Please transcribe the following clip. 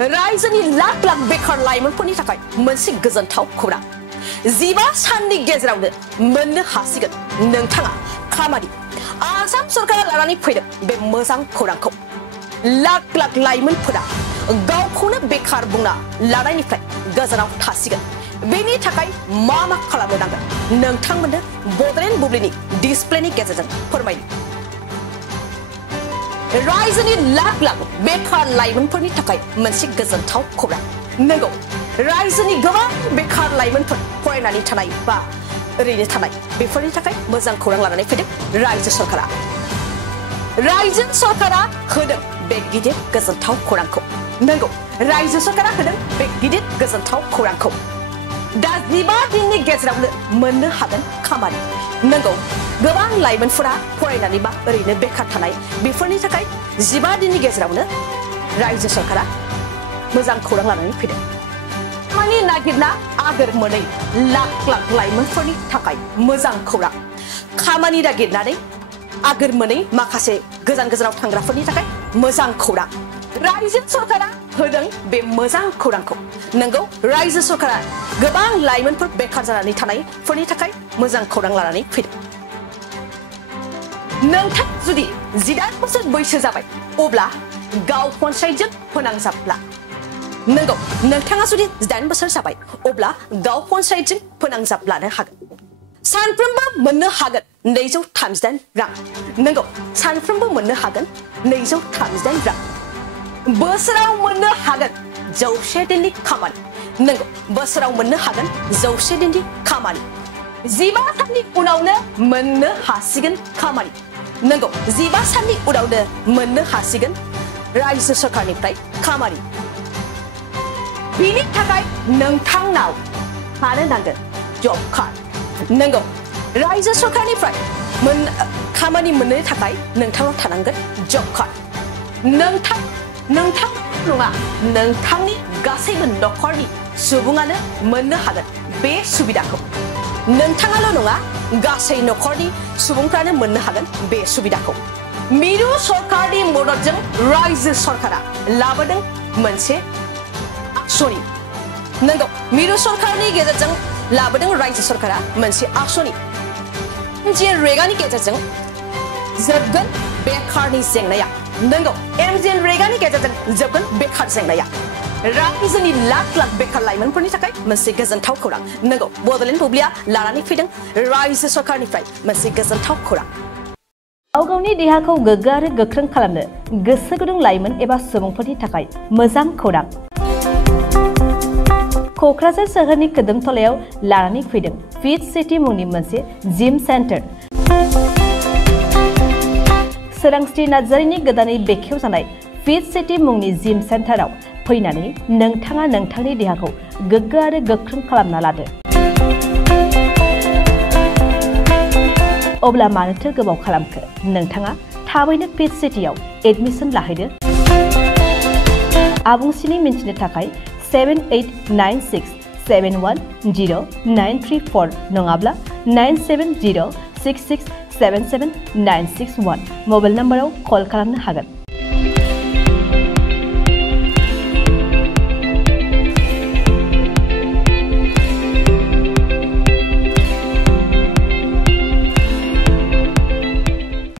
रायजोनि लाख लाख बेकार लाइमोनफोरनि थाखाय मोनसे गोजोनथाव खौरां 15 साननि गेजेरावनो मोननो हासिगोन नोंथाङा खामानि आसाम सरकारा लानानै फैदों बे मोजां खौरांखौ लाख लाख लाइमोनफोरा गावखौनो बेकार बुंना लानायनिफ्राय गोजानाव थासिगोन बेनि थाखाय मा खालामनो नांगोन नोंथांमोननो बडलेण्ड बुब्लिनि डिसप्लेनि गेजेरजों फोरमायनो रायजोनि लाख लाख बेकार लाइमोनफोरनि थाखाय मोनसे गोजोनथाव खौरां नंगौ रायजोनि गोबां बेकार लाइमोनफोर फरायनानै थानाय बा ओरैनो थानाय बेफोरनि थाखाय मोजां खौरां लानानै फैदों रायजो सरकारा होदों बे गिदिर गोजोनथाव खौरांखौ नंगौ रायजो सरकारा होदों बे गिदिर गोजोनथाव खौरांखौ दा 15 दिननि गेजेरावनो मोननो हागोन खामानि नंगौ गोबां लाइमोनफोरा फरायनानै बा ओरैनो बेकार थानाय बेफोरनि थाखाय 15 दिननि गेजेरावनो रायजो सरकारा मोजां खौरां लानानै फैदों खामानि नागिरना आगोर मोनै लाख लाख लाइमोनफोरनि थाखाय मोजां खौरां खामानि नागिरनानै आगोर मोनै माखासे गोजानाव थांग्राफोरनि थाखाय मोजां खौरां रायजो सरकारा होदों बे मोजां खौरांखौ नंगौ रायजो सरकारा गोबां लाइमोनफोर बेकार जानानै थानायफोरनि थाखाय मोजां खौरां लानानै फैदों नोंथां जुदि 18 बोसोर बैसो जाबाय अब्ला गाव पन्सायतजों फोनांजाबला नंगौ नोंथाङा जुदि 18 बोसोर जाबाय अब्ला गाव पन्सायतजों फोनांजाब लानो हागोन सानफ्रोमबो मोननो हागोन 238 रां नंगौ सानफ्रोमबो मोननो हागोन 238 रां बोसोराव मोननो हागोन 100 दिननि खामानि नंगौ बोसोराव मोननो हागोन 100 दिननि खामानि 15 साननि उनावनो मोननो हासिगोन खामानि नंगौ 15 साननि उनावनो मोननो हासिगोन रायजो सरकारनिफ्राय खामानि बिनि थाखाय नोंथांनाव थानो नांगोन जब कार्ड नंगौ रायजो सरकारनिफ्राय खामानि मोननो थाखाय नोंथांनाव थानांगोन जब कार्ड नोंथां नङा नोंथांनि गासैबो नखरनि सुबुङानो मोननो हागोन बे सुबिदाखौ नोंथाङाल' नङा गासै नखरनि सुबुंफ्रानो मोननो हागोन बे सुबिदाखौ मिरु सरकारनि मददजों रायजो सरकारा लाबोदों मोनसे आसनि नंगौ मिरु सरकारनि गेजेरजों लाबोदों रायजो सरकारा मोनसे आसनि जे रेगानि गेजेरजों जोबगोन बेकारनि जेंनाया नंगौ एमजेन रेगानि गेजेरजों जोबगोन बेकार जेंनाया रायजोनि लाख लाख बेकार लाइमोनफोरनि थाखाय मोनसे गोजोनथाव खौरां नंगौ बडलेण्ड बुब्लिया लानानै फैदों रायजो सरकारनिफ्राय मोनसे गोजोनथाव खौरां गाव गावनि देहाखौ गोग्गो आरो गोख्रों खालामनो गोसो गुदुं लाइमोन एबा सुबुंफोरनि थाखाय मोजां खौरां क'क्राझार सोहोरनि खोदोमथलायाव लानानै फैदों फिट सिटी मुंनि मोनसे जिम सेन्टार सोरांस्रि नार्जारिनि गोदानै बेखेवजानाय फिट सिटी मुंनि जिम सेन्टाराव फैनानै नोंथाङा नोंथांनि देहाखौ गोग्गो आरो गोख्रों खालामना लादो अब्ला मानोथो गोबाव खालामखो नोंथाङा थाबैनो फिट सिटीआव एडमिसन लाहैदो आबुंसिनै मिन्थिनो थाखाय 7896710934 नङाब्ला 9706677961 मबाइल नम्बराव कल खालामनो हागोन